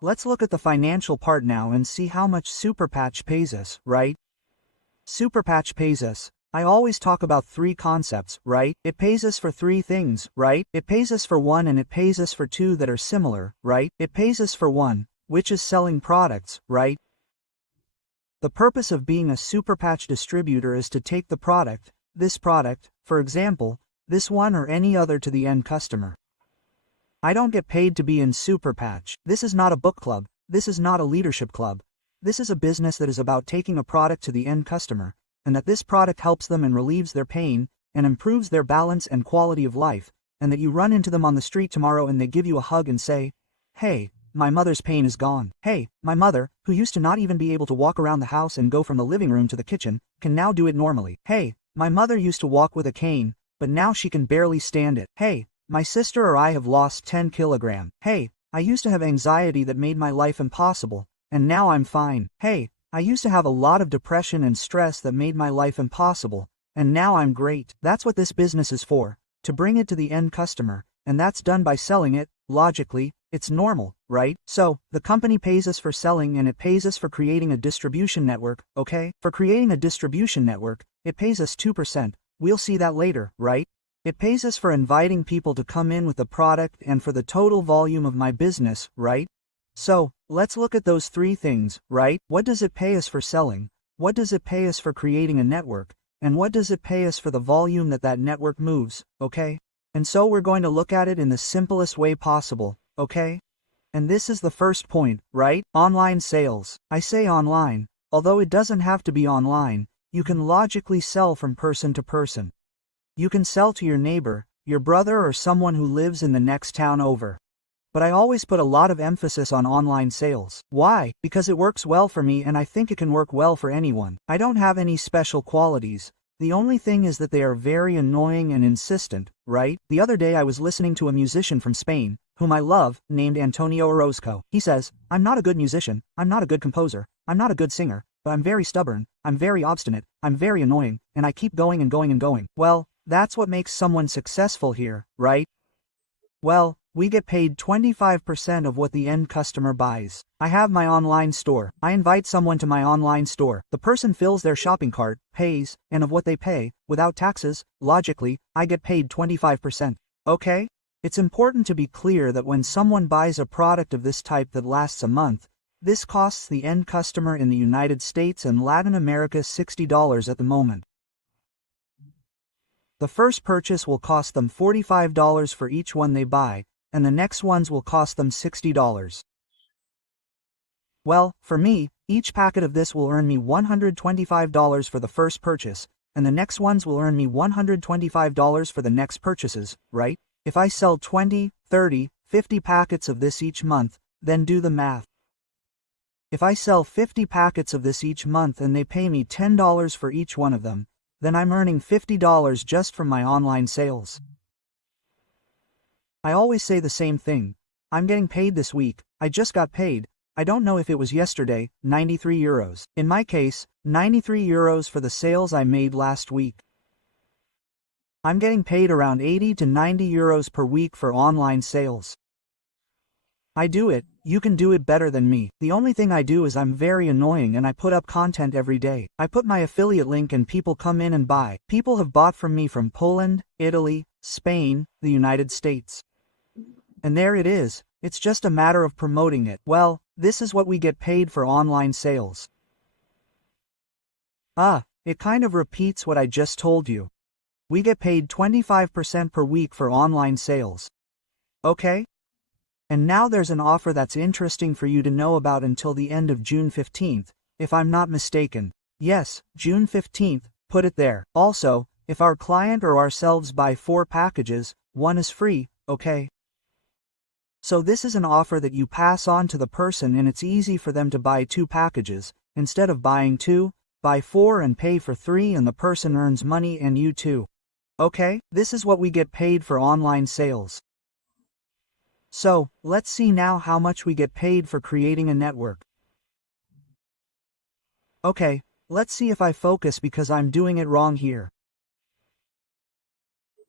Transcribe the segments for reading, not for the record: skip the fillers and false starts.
let's look at the financial part now and see how much Superpatch pays us, right? Superpatch pays us. I always talk about three concepts, right? It pays us for three things, right? It pays us for one and it pays us for two that are similar, right? It pays us for one, which is selling products, right? The purpose of being a Superpatch distributor is to take the product, this product, for example, this one or any other to the end customer. I don't get paid to be in Superpatch. This is not a book club. This is not a leadership club. This is a business that is about taking a product to the end customer, and that this product helps them and relieves their pain, and improves their balance and quality of life, and that you run into them on the street tomorrow and they give you a hug and say, "Hey, my mother's pain is gone. Hey, my mother, who used to not even be able to walk around the house and go from the living room to the kitchen, can now do it normally. Hey, my mother used to walk with a cane, but now she can barely stand it. Hey, my sister or I have lost 10 kilograms. Hey, I used to have anxiety that made my life impossible, and now I'm fine. Hey, I used to have a lot of depression and stress that made my life impossible, and now I'm great." That's what this business is for, to bring it to the end customer, and that's done by selling it. Logically, it's normal, right? So, the company pays us for selling and it pays us for creating a distribution network, okay? For creating a distribution network, it pays us 2%. We'll see that later, right? It pays us for inviting people to come in with the product and for the total volume of my business, right? So, let's look at those three things, right? What does it pay us for selling? What does it pay us for creating a network? And what does it pay us for the volume that network moves, okay? And so we're going to look at it in the simplest way possible, okay? And this is the first point, right? Online sales. I say online, although it doesn't have to be online. You can logically sell from person to person. You can sell to your neighbor, your brother or someone who lives in the next town over. But I always put a lot of emphasis on online sales. Why? Because it works well for me and I think it can work well for anyone. I don't have any special qualities. The only thing is that they are very annoying and insistent, right? The other day I was listening to a musician from Spain, whom I love, named Antonio Orozco. He says, "I'm not a good musician, I'm not a good composer, I'm not a good singer, but I'm very stubborn, I'm very obstinate, I'm very annoying, and I keep going and going and going." Well, that's what makes someone successful here, right? Well, we get paid 25% of what the end customer buys. I have my online store. I invite someone to my online store. The person fills their shopping cart, pays, and of what they pay, without taxes, logically, I get paid 25%. Okay? It's important to be clear that when someone buys a product of this type that lasts a month, this costs the end customer in the United States and Latin America $60 at the moment. The first purchase will cost them $45 for each one they buy, and the next ones will cost them $60. Well, for me, each packet of this will earn me $125 for the first purchase, and the next ones will earn me $125 for the next purchases, right? If I sell 20, 30, 50 packets of this each month, then do the math. If I sell 50 packets of this each month and they pay me $10 for each one of them, then I'm earning $50 just from my online sales. I always say the same thing. I'm getting paid this week. I just got paid. I don't know if it was yesterday, 93 euros. In my case, 93 euros for the sales I made last week. I'm getting paid around 80 to 90 euros per week for online sales. I do it, you can do it better than me. The only thing I do is I'm very annoying and I put up content every day. I put my affiliate link and people come in and buy. People have bought from me from Poland, Italy, Spain, the United States. And there it is, it's just a matter of promoting it. Well, this is what we get paid for online sales. It kind of repeats what I just told you. We get paid 25% per week for online sales. Okay? And now there's an offer that's interesting for you to know about until the end of June 15th, if I'm not mistaken. Yes, June 15th, put it there. Also, if our client or ourselves buy 4 packages, 1 is free, okay? So this is an offer that you pass on to the person and it's easy for them to buy 2 packages. Instead of buying 2, buy 4 and pay for 3 and the person earns money and you too. Okay, this is what we get paid for online sales. So, let's see now how much we get paid for creating a network. Okay, let's see if I focus because I'm doing it wrong here.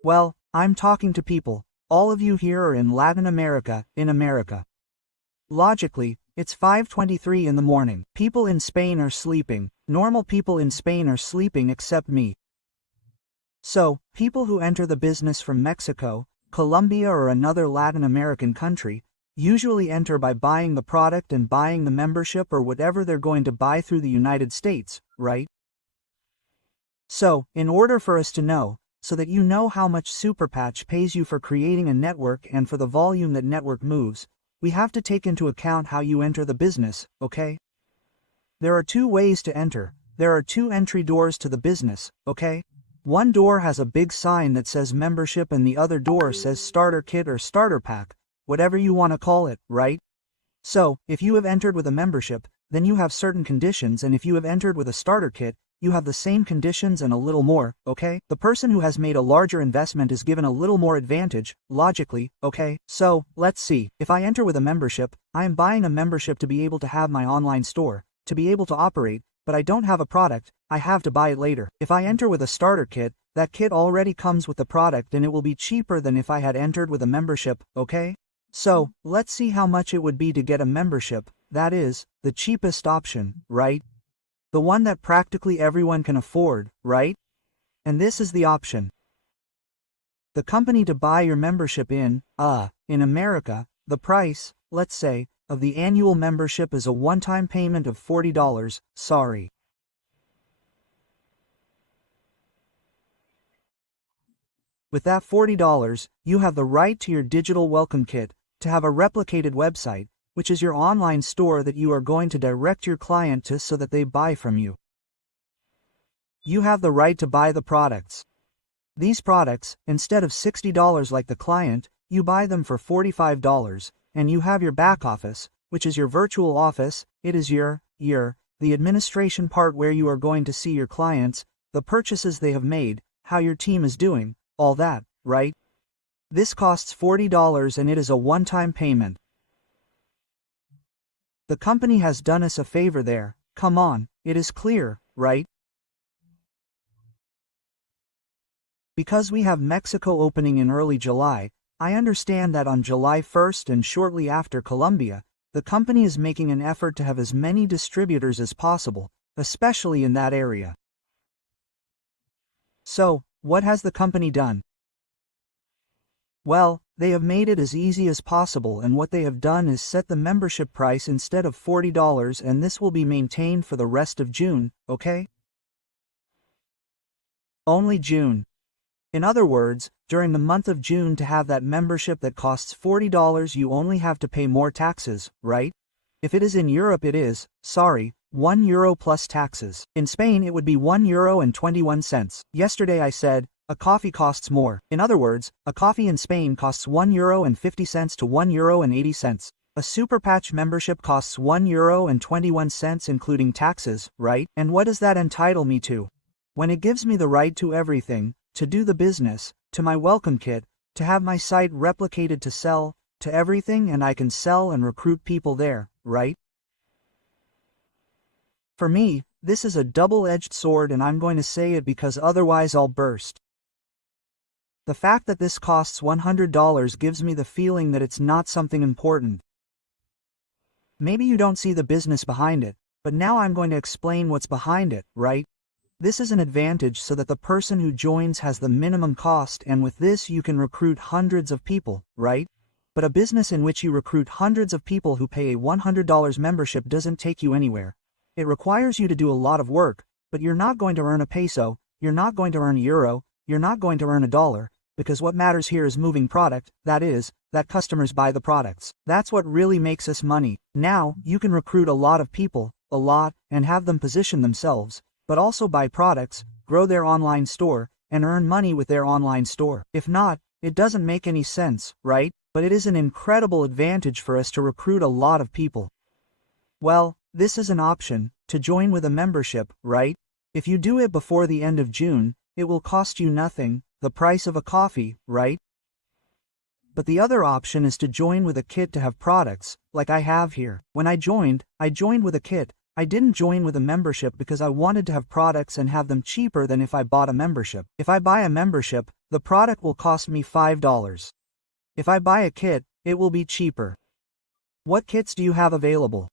Well, I'm talking to people. All of you here are in Latin America, in America. Logically, it's 5:23 in the morning. People in Spain are sleeping. Normal people in Spain are sleeping except me. So, people who enter the business from Mexico, Colombia or another Latin American country, usually enter by buying the product and buying the membership or whatever they're going to buy through the United States, right? So, in order for us to know, so that you know how much Superpatch pays you for creating a network and for the volume that network moves, we have to take into account how you enter the business, okay? There are two ways to enter. There are two entry doors to the business, okay? One door has a big sign that says membership and the other door says starter kit or starter pack, whatever you want to call it, right? So, if you have entered with a membership, then you have certain conditions, and if you have entered with a starter kit, you have the same conditions and a little more, okay? The person who has made a larger investment is given a little more advantage, logically, okay? So, let's see. If I enter with a membership, I am buying a membership to be able to have my online store, to be able to operate, but I don't have a product, I have to buy it later. If I enter with a starter kit, that kit already comes with the product and it will be cheaper than if I had entered with a membership, okay? So, let's see how much it would be to get a membership, that is, the cheapest option, right? The one that practically everyone can afford, right? And this is the option. The company to buy your membership in America, the price, let's say, of the annual membership is a one-time payment of $40, sorry. With that $40, you have the right to your digital welcome kit, to have a replicated website, which is your online store that you are going to direct your client to so that they buy from you. You have the right to buy the products. These products, instead of $60 like the client, you buy them for $45, and you have your back office, which is your virtual office. It is the administration part where you are going to see your clients, the purchases they have made, how your team is doing, all that, right? This costs $40 and it is a one-time payment. The company has done us a favor there, come on, it is clear, right? Because we have Mexico opening in early July, I understand that on July 1st and shortly after Colombia, the company is making an effort to have as many distributors as possible, especially in that area. So, what has the company done? Well, they have made it as easy as possible, and what they have done is set the membership price instead of $40, and this will be maintained for the rest of June, okay? Only June. In other words, during the month of June to have that membership that costs $40 you only have to pay more taxes, right? If it is in Europe it is, sorry, €1 plus taxes. In Spain it would be €1.21. Yesterday I said, a coffee costs more. In other words, a coffee in Spain costs €1.50 to €1.80. A Superpatch membership costs €1.21 including taxes, right? And what does that entitle me to? When it gives me the right to everything, to do the business, to my welcome kit, to have my site replicated to sell, to everything, and I can sell and recruit people there, right? For me, this is a double-edged sword, and I'm going to say it because otherwise I'll burst. The fact that this costs $100 gives me the feeling that it's not something important. Maybe you don't see the business behind it, but now I'm going to explain what's behind it, right? This is an advantage so that the person who joins has the minimum cost, and with this you can recruit hundreds of people, right? But a business in which you recruit hundreds of people who pay a $100 membership doesn't take you anywhere. It requires you to do a lot of work, but you're not going to earn a peso, you're not going to earn a euro, you're not going to earn a dollar, because what matters here is moving product, that is, that customers buy the products. That's what really makes us money. Now, you can recruit a lot of people, and have them position themselves, but also buy products, grow their online store, and earn money with their online store. If not, it doesn't make any sense, right? But it is an incredible advantage for us to recruit a lot of people. Well, this is an option, to join with a membership, right? If you do it before the end of June, it will cost you nothing, the price of a coffee, right? But the other option is to join with a kit to have products, like I have here. When I joined with a kit. I didn't join with a membership because I wanted to have products and have them cheaper than if I bought a membership. If I buy a membership, the product will cost me $5. If I buy a kit, it will be cheaper. What kits do you have available?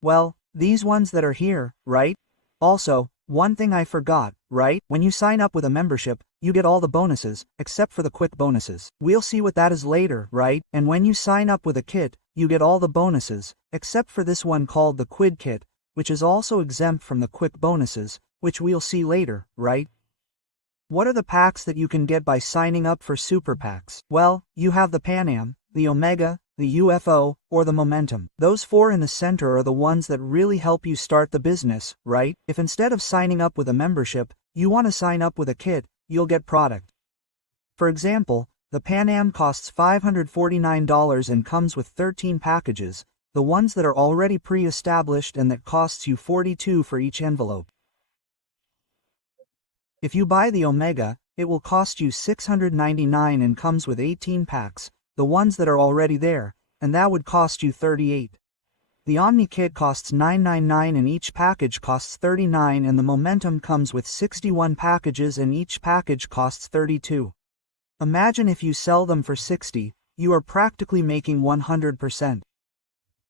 Well, these ones that are here, right? Also, one thing I forgot, right? When you sign up with a membership, you get all the bonuses, except for the quick bonuses. We'll see what that is later, right? And when you sign up with a kit, you get all the bonuses, except for this one called the Quid Kit, which is also exempt from the quick bonuses, which we'll see later, right? What are the packs that you can get by signing up for Super Packs? Well, you have the Pan Am, the Omega, the UFO, or the Momentum. Those four in the center are the ones that really help you start the business, right? If instead of signing up with a membership, you want to sign up with a kit, you'll get product. For example, the Pan Am costs $549 and comes with 13 packages, the ones that are already pre-established and that costs you $42 for each envelope. If you buy the Omega, it will cost you $699 and comes with 18 packs, the ones that are already there, and that would cost you $38. The Omni Kit costs $999 and each package costs $39, and the Momentum comes with 61 packages and each package costs $32. Imagine if you sell them for $60, you are practically making 100%.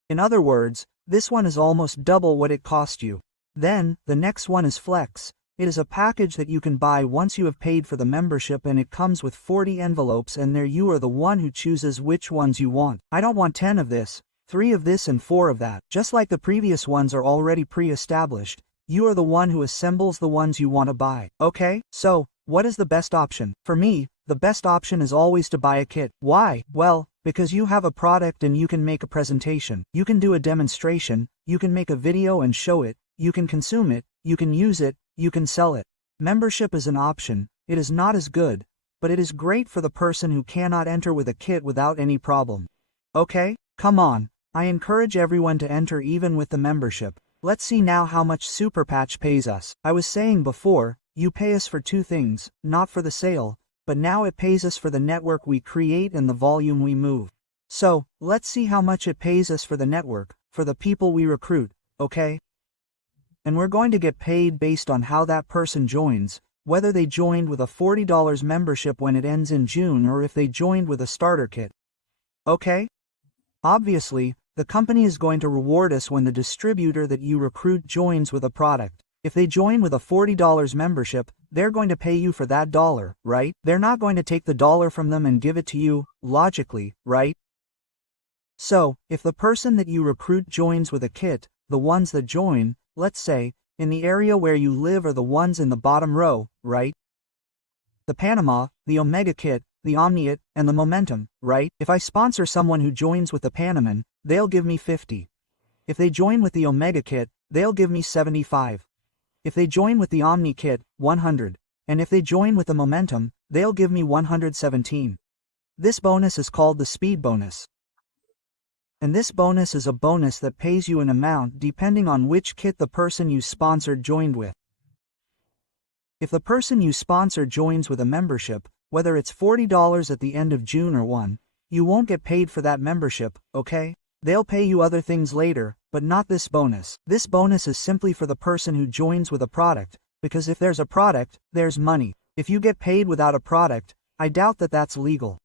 In other words, this one is almost double what it cost you. Then, the next one is Flex. It is a package that you can buy once you have paid for the membership, and it comes with 40 envelopes, and there you are the one who chooses which ones you want. I don't want 10 of this, 3 of this and 4 of that. Just like the previous ones are already pre-established, you are the one who assembles the ones you want to buy. Okay, so, what is the best option? For me, the best option is always to buy a kit. Why? Well, because you have a product and you can make a presentation. You can do a demonstration, you can make a video and show it, you can consume it, you can use it, you can sell it. Membership is an option. It is not as good, but it is great for the person who cannot enter with a kit without any problem. Okay, come on. I encourage everyone to enter even with the membership. Let's see now how much Super Patch pays us. I was saying before, you pay us for two things, not for the sale, but now it pays us for the network we create and the volume we move. So, let's see how much it pays us for the network, for the people we recruit, okay? And we're going to get paid based on how that person joins, whether they joined with a $40 membership when it ends in June or if they joined with a starter kit. Okay? Obviously, the company is going to reward us when the distributor that you recruit joins with a product. If they join with a $40 membership, they're going to pay you for that dollar, right? They're not going to take the dollar from them and give it to you, logically, right? So, if the person that you recruit joins with a kit, the ones that join, let's say, in the area where you live are the ones in the bottom row, right? The Panama, the Omega Kit, the Omni-It, and the Momentum, right? If I sponsor someone who joins with the Panaman, they'll give me 50. If they join with the Omega Kit, they'll give me 75. If they join with the Omni Kit, 100. And if they join with the Momentum, they'll give me 117. This bonus is called the Speed Bonus. And this bonus is a bonus that pays you an amount depending on which kit the person you sponsored joined with. If the person you sponsor joins with a membership, whether it's $40 at the end of June or 1, you won't get paid for that membership, okay? They'll pay you other things later, but not this bonus. This bonus is simply for the person who joins with a product, because if there's a product, there's money. If you get paid without a product, I doubt that that's legal.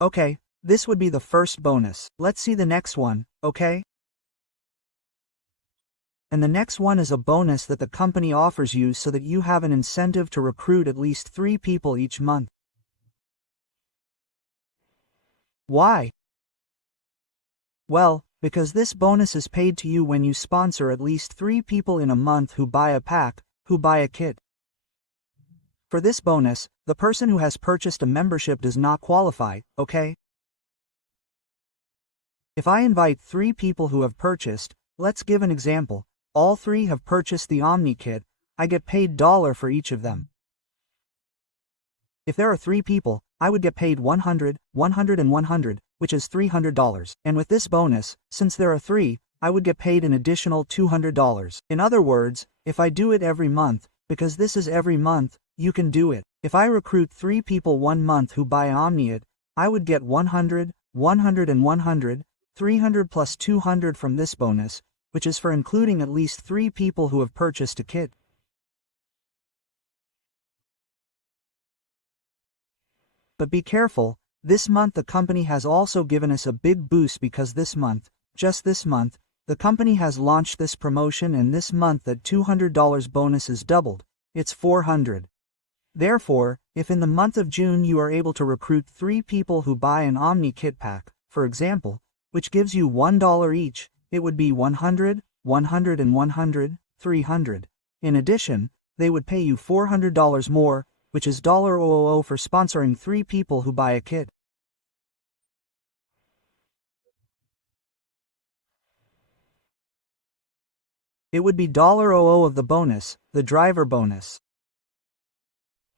Okay. This would be the first bonus. Let's see the next one, okay? And the next one is a bonus that the company offers you so that you have an incentive to recruit at least 3 people each month. Why? Well, because this bonus is paid to you when you sponsor at least 3 people in a month who buy a pack, who buy a kit. For this bonus, the person who has purchased a membership does not qualify, okay? If I invite 3 people who have purchased, let's give an example, all 3 have purchased the Omni Kit, I get paid $1 for each of them. If there are 3 people, I would get paid $100, $100 and $100, which is $300. And with this bonus, since there are 3, I would get paid an additional $200. In other words, if I do it every month, because this is every month, you can do it. If I recruit 3 people one month who buy Omni-It, I would get $100, $100 and $100, $300 plus $200 from this bonus, which is for including at least 3 people who have purchased a kit. But be careful, this month the company has also given us a big boost because this month, Just this month, the company has launched this promotion, and this month that $200 bonus is doubled. It's $400. Therefore, if in the month of June you are able to recruit 3 people who buy an Omni Kit pack, for example, which gives you $1 each, it would be 100, 100 and 100, 300. In addition, they would pay you $400 more, which is $000 for sponsoring 3 people who buy a kit. It would be $000 of the bonus, the driver bonus.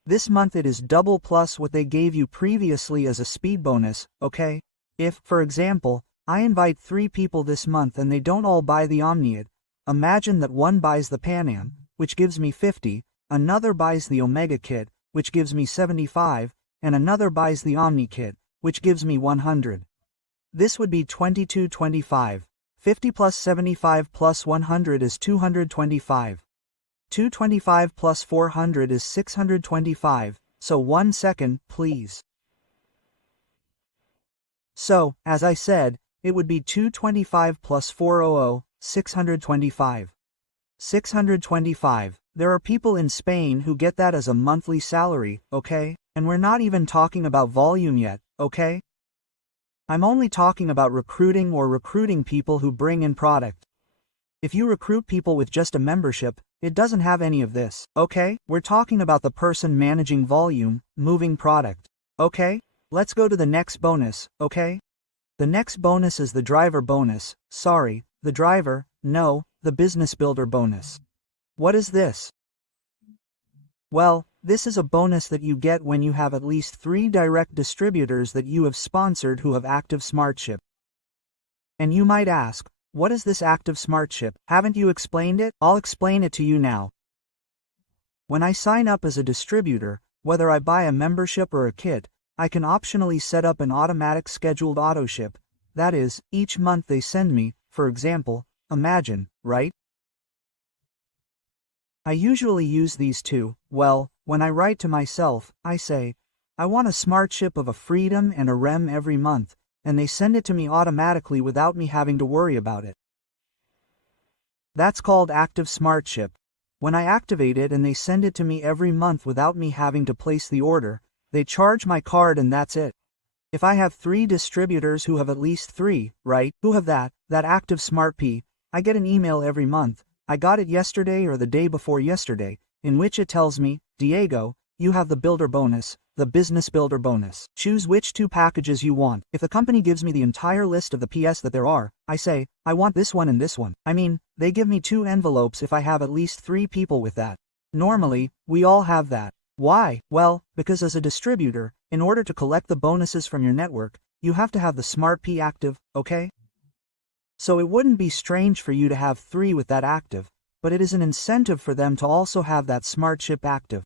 This month it is double plus what they gave you previously as a speed bonus, okay? If, for example, I invite 3 people this month and they don't all buy the Omniad, imagine that one buys the Pan Am, which gives me 50, another buys the Omega Kit, which gives me 75, and another buys the Omni Kit, which gives me 100. This would be 2225. 50 plus 75 plus 100 is 225. 225 plus 400 is 625, so 1 second, please. So, as I said, it would be 225 plus 400, 625. 625. There are people in Spain who get that as a monthly salary, okay? And we're not even talking about volume yet, okay? I'm only talking about recruiting people who bring in product. If you recruit people with just a membership, it doesn't have any of this, okay? We're talking about the person managing volume, moving product, okay? Let's go to the next bonus, okay? The next bonus is the driver bonus. Sorry, the driver, no, the business builder bonus. What is this? Well, this is a bonus that you get when you have at least 3 direct distributors that you have sponsored who have active SmartShip. And you might ask, what is this active SmartShip? Haven't you explained it? I'll explain it to you now. When I sign up as a distributor, whether I buy a membership or a kit, I can optionally set up an automatic scheduled auto-ship. That is, each month they send me, for example, Imagine, right? I usually use these two. Well, when I write to myself, I say, I want a SmartShip of a Freedom and a REM every month, and they send it to me automatically without me having to worry about it. That's called Active SmartShip. When I activate it and they send it to me every month without me having to place the order, they charge my card and that's it. If I have 3 distributors who have at least 3, right, who have that Active SmartP, I get an email every month. I got it yesterday or the day before yesterday, in which it tells me, Diego, you have the builder bonus, the business builder bonus. Choose which 2 packages you want. If the company gives me the entire list of the PS that there are, I say, I want this one and this one. I mean, they give me 2 envelopes if I have at least 3 people with that. Normally, we all have that. Why? Well, because as a distributor, in order to collect the bonuses from your network, you have to have the SmartP active, okay? So it wouldn't be strange for you to have 3 with that active, but it is an incentive for them to also have that SmartShip active.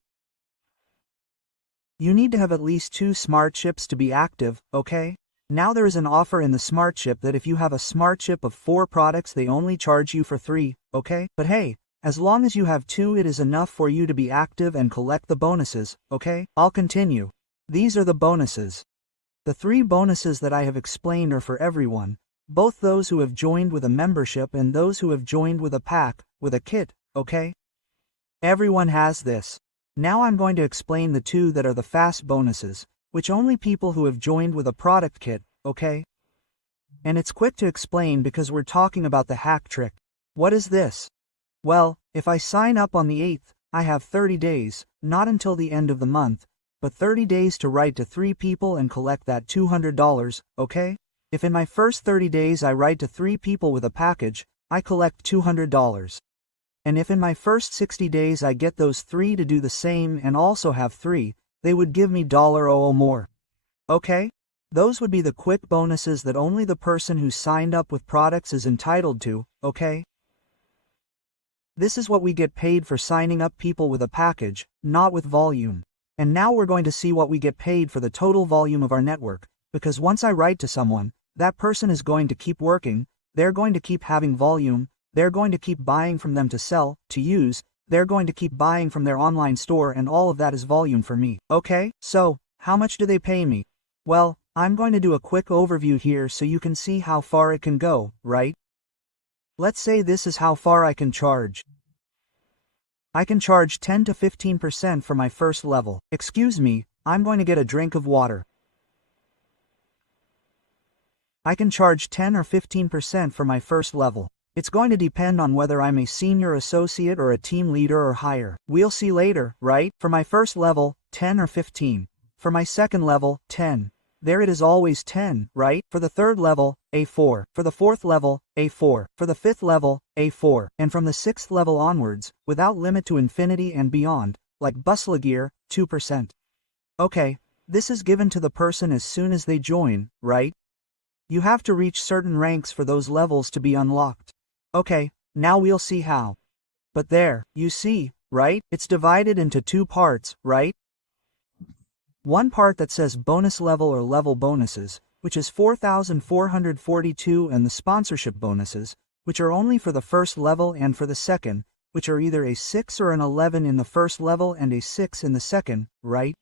You need to have at least 2 SmartShips to be active, okay? Now there is an offer in the SmartShip that if you have a SmartShip of 4 products they only charge you for 3, okay? But hey, as long as you have 2 it is enough for you to be active and collect the bonuses, okay? I'll continue. These are the bonuses. The 3 bonuses that I have explained are for everyone, both those who have joined with a membership and those who have joined with a pack, with a kit, okay? Everyone has this. Now I'm going to explain the 2 that are the fast bonuses, which only people who have joined with a product kit, okay? And it's quick to explain because we're talking about the hack trick. What is this? Well, if I sign up on the 8th, I have 30 days, not until the end of the month, but 30 days to write to 3 people and collect that $200, okay? If in my first 30 days I write to 3 people with a package, I collect $200. And if in my first 60 days I get those 3 to do the same and also have 3, they would give me $0 more. Okay? Those would be the quick bonuses that only the person who signed up with products is entitled to, okay? This is what we get paid for signing up people with a package, not with volume. And now we're going to see what we get paid for the total volume of our network, because once I write to someone, that person is going to keep working, they're going to keep having volume, they're going to keep buying from them to sell, to use, they're going to keep buying from their online store, and all of that is volume for me. Okay, so, how much do they pay me? Well, I'm going to do a quick overview here so you can see how far it can go, right? Let's say this is how far I can charge. I can charge 10 to 15% for my first level. Excuse me, I'm going to get a drink of water. I can charge 10 or 15% for my first level. It's going to depend on whether I'm a senior associate or a team leader or higher. We'll see later, right? For my first level, 10 or 15. For my second level, 10. There it is always 10, right? For the third level, A4. For the fourth level, A4. For the fifth level, A4. And from the sixth level onwards, without limit to infinity and beyond, like Busligir, 2%. Okay, this is given to the person as soon as they join, right? You have to reach certain ranks for those levels to be unlocked. Okay, now we'll see how. But there, you see, right? It's divided into two parts, right? One part that says bonus level or level bonuses, which is 4,442, and the sponsorship bonuses, which are only for the first level and for the second, which are either a 6 or an 11 in the first level and a 6 in the second, right?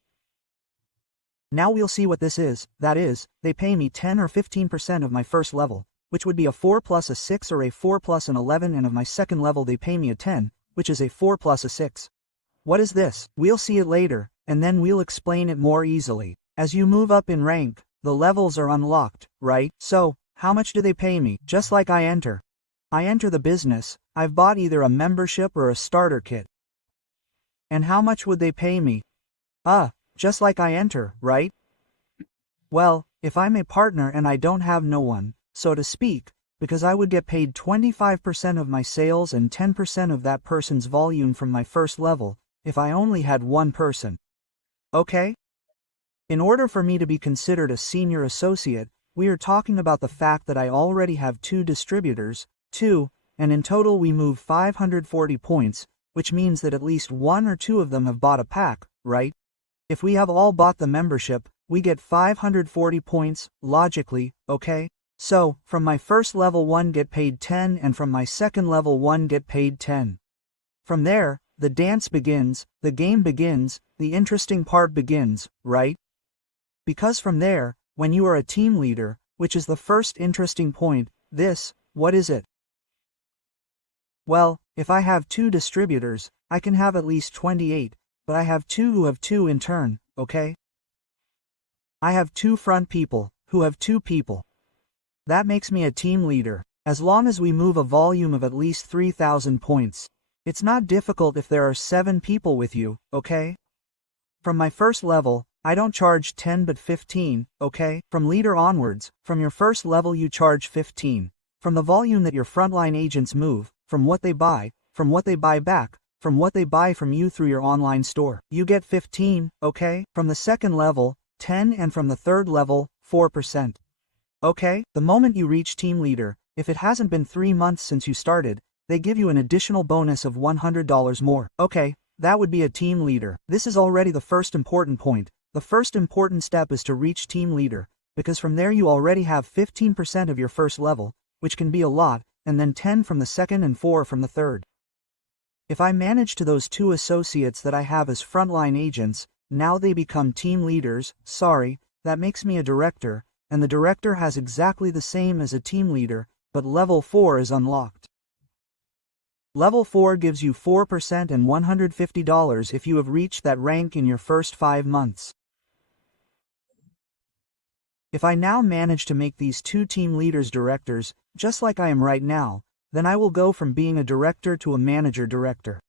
Now we'll see what this is. That is, they pay me 10 or 15% of my first level, which would be a 4 plus a 6 or a 4 plus an 11, and of my second level they pay me a 10, which is a 4 plus a 6. What is this? We'll see it later, and then we'll explain it more easily. As you move up in rank, the levels are unlocked, right? So, how much do they pay me? Just like I enter the business, I've bought either a membership or a starter kit. And how much would they pay me? Just like I enter, right? Well, if I'm a partner and I don't have no one, so to speak, because I would get paid 25% of my sales and 10% of that person's volume from my first level, if I only had one person. Okay? In order for me to be considered a senior associate, we are talking about the fact that I already have 2 distributors, and in total we move 540 points, which means that at least 1 or 2 of them have bought a pack, right? If we have all bought the membership, we get 540 points, logically, okay? So, from my first level 1 get paid 10, and from my second level 1 get paid 10. From there, the dance begins, the game begins, the interesting part begins, right? Because from there, when you are a team leader, which is the first interesting point, what is it? Well, if I have 2 distributors, I can have at least 28, but I have 2 who have 2 in turn, okay? I have 2 front people, who have 2 people. That makes me a team leader, as long as we move a volume of at least 3,000 points. It's not difficult if there are 7 people with you, okay? From my first level, I don't charge 10 but 15, okay? From leader onwards, from your first level you charge 15. From the volume that your frontline agents move, from what they buy back, from what they buy from you through your online store, you get 15, okay? From the second level, 10, and from the third level, 4%. Okay? The moment you reach team leader, if it hasn't been 3 months since you started, they give you an additional bonus of $100 more. Okay, that would be a team leader. This is already the first important point. The first important step is to reach team leader, because from there you already have 15% of your first level, which can be a lot, and then 10 from the second and 4 from the third. If I manage to those 2 associates that I have as frontline agents, now they become team leaders. Sorry, that makes me a director, and the director has exactly the same as a team leader, but level 4 is unlocked. Level 4 gives you 4% and $150 if you have reached that rank in your first 5 months. If I now manage to make these 2 team leaders directors, just like I am right now, then I will go from being a director to a manager director.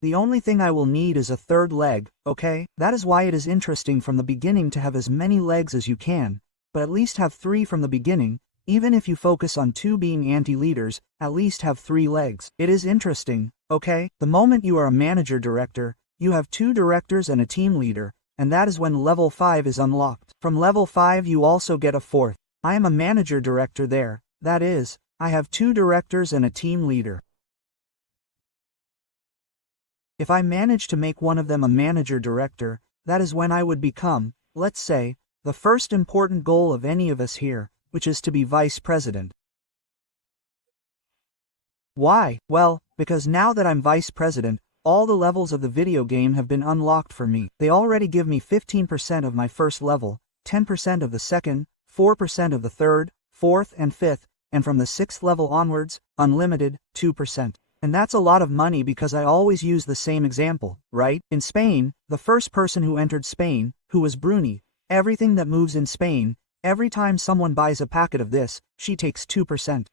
The only thing I will need is a third leg, okay? That is why it is interesting from the beginning to have as many legs as you can, but at least have 3 from the beginning. Even if you focus on 2 being anti-leaders, at least have 3 legs. It is interesting, okay? The moment you are a manager director, you have 2 directors and a team leader, and that is when level 5 is unlocked. From level 5 you also get a 4th. I am a manager director there, that is, I have 2 directors and a team leader. If I manage to make one of them a manager director, that is when I would become, let's say, the first important goal of any of us here, which is to be vice president. Why? Well, because now that I'm vice president, all the levels of the video game have been unlocked for me. They already give me 15% of my first level, 10% of the second, 4% of the third, fourth and fifth, and from the sixth level onwards, unlimited, 2%. And that's a lot of money because I always use the same example, right? In Spain, the first person who entered Spain, who was Bruni, everything that moves in Spain, every time someone buys a packet of this, she takes 2%.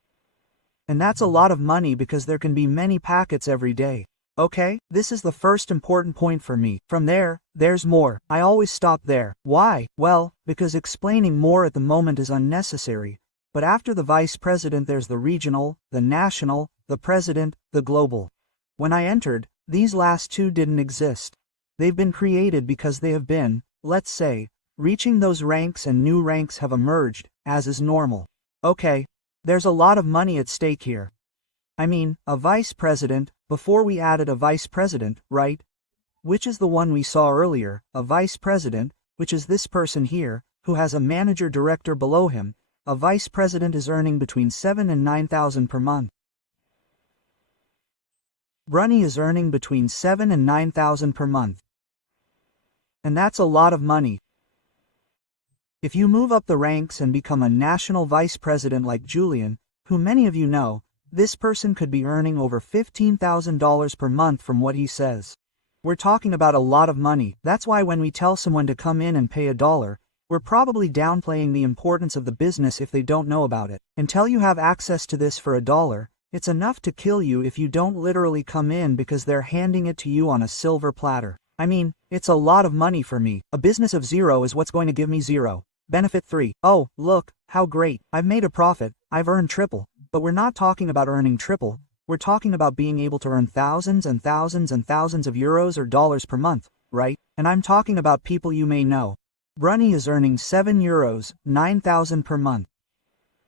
And that's a lot of money because there can be many packets every day. Okay, this is the first important point for me. From there, there's more. I always stop there. Why? Well, because explaining more at the moment is unnecessary. But after the vice president there's the regional, the national, the president, the global. When I entered, these last two didn't exist. They've been created because they have been, let's say, reaching those ranks and new ranks have emerged, as is normal. Okay, there's a lot of money at stake here. I mean, a vice president, before we added a vice president, right? Which is the one we saw earlier, a vice president, which is this person here, who has a manager director below him. A vice president is earning between 7 and 9,000 per month. Bruni is earning between 7 and 9,000 per month. And that's a lot of money. If you move up the ranks and become a national vice president like Julian, who many of you know, this person could be earning over $15,000 per month from what he says. We're talking about a lot of money. That's why when we tell someone to come in and pay $1, we're probably downplaying the importance of the business if they don't know about it. Until you have access to this for $1, it's enough to kill you if you don't literally come in because they're handing it to you on a silver platter. I mean, it's a lot of money for me. A business of zero is what's going to give me zero. Benefit 3. Oh, look, how great. I've made a profit. I've earned triple. But we're not talking about earning triple. We're talking about being able to earn thousands and thousands and thousands of euros or dollars per month, right? And I'm talking about people you may know. Bruni is earning €7, 9,000 per month.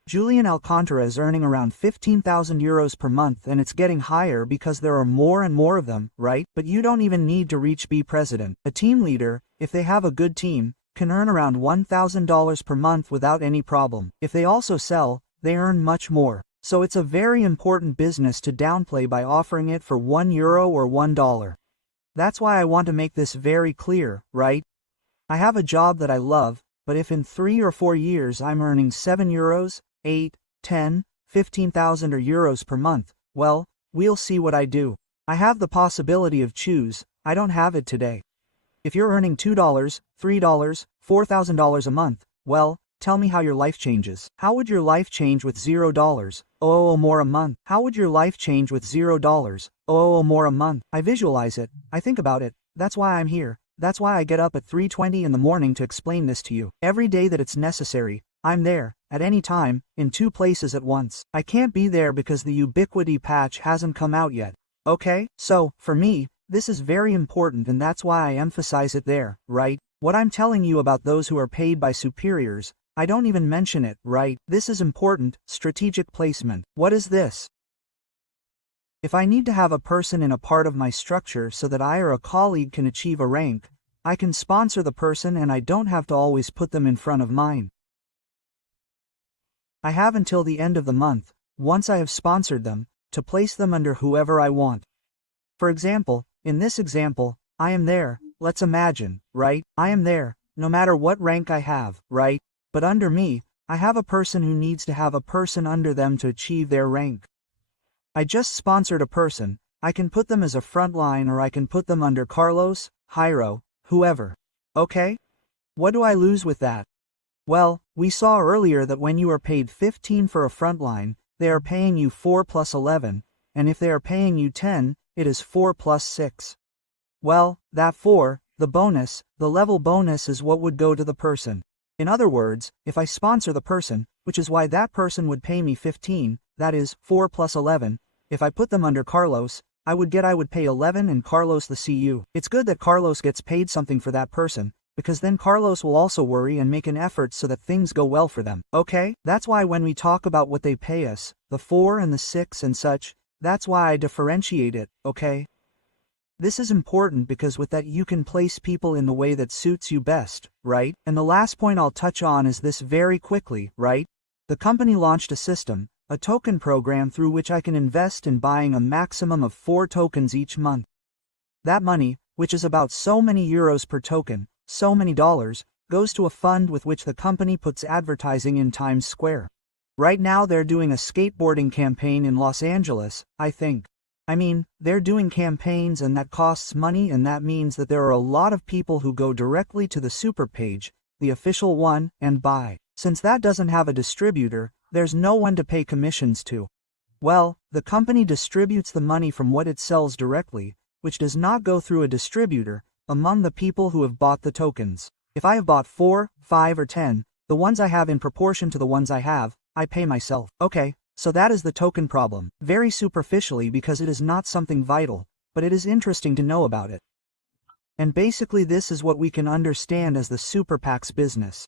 Julian Alcantara is earning around 15,000 euros per month, and it's getting higher because there are more and more of them, right? But you don't even need to reach be president. A team leader, if they have a good team, can earn around $1,000 per month without any problem. If they also sell, they earn much more. So it's a very important business to downplay by offering it for €1 or $1. That's why I want to make this very clear, right? I have a job that I love, but if in 3 or 4 years I'm earning €7, 8, 10, 15,000 or euros per month, well, we'll see what I do. I have the possibility of choose. I don't have it today. If you're earning $2, $3, $4,000 a month, well, tell me how your life changes. How would your life change with $0 or more a month? How would your life change with $0 or more a month? I visualize it. I think about it. That's why I'm here. That's why I get up at 3:20 in the morning to explain this to you. Every day that it's necessary, I'm there, at any time, in 2 places at once. I can't be there because the Ubiquity patch hasn't come out yet. Okay? So, for me, this is very important and that's why I emphasize it there, right? What I'm telling you about those who are paid by superiors, I don't even mention it, right? This is important, strategic placement. What is this? If I need to have a person in a part of my structure so that I or a colleague can achieve a rank, I can sponsor the person and I don't have to always put them in front of mine. I have until the end of the month, once I have sponsored them, to place them under whoever I want. For example, in this example, I am there, let's imagine, right? I am there, no matter what rank I have, right? But under me, I have a person who needs to have a person under them to achieve their rank. I just sponsored a person, I can put them as a front line or I can put them under Carlos, Jairo, whoever. Okay? What do I lose with that? Well, we saw earlier that when you are paid 15 for a front line, they are paying you 4 plus 11, and if they are paying you 10, it is 4 plus 6. Well, that 4, the bonus, the level bonus is what would go to the person. In other words, if I sponsor the person, which is why that person would pay me 15, that is, 4 plus 11, if I put them under Carlos, I would pay 11 and Carlos the CU. It's good that Carlos gets paid something for that person, because then Carlos will also worry and make an effort so that things go well for them. Okay? That's why when we talk about what they pay us, the 4 and the 6 and such, that's why I differentiate it, okay? This is important because with that you can place people in the way that suits you best, right? And the last point I'll touch on is this very quickly, right? The company launched a system, a token program through which I can invest in buying a maximum of 4 tokens each month. That money, which is about so many euros per token, so many dollars, goes to a fund with which the company puts advertising in Times Square. Right now they're doing a skateboarding campaign in Los Angeles, I think. I mean, they're doing campaigns and that costs money, and that means that there are a lot of people who go directly to the super page, the official one, and buy. Since that doesn't have a distributor, there's no one to pay commissions to. Well, the company distributes the money from what it sells directly, which does not go through a distributor, among the people who have bought the tokens. If I have bought 4, 5 or 10, the ones I have in proportion to the ones I have, I pay myself. Okay, so that is the token problem. Very superficially, because it is not something vital, but it is interesting to know about it. And basically this is what we can understand as the super PAC's business.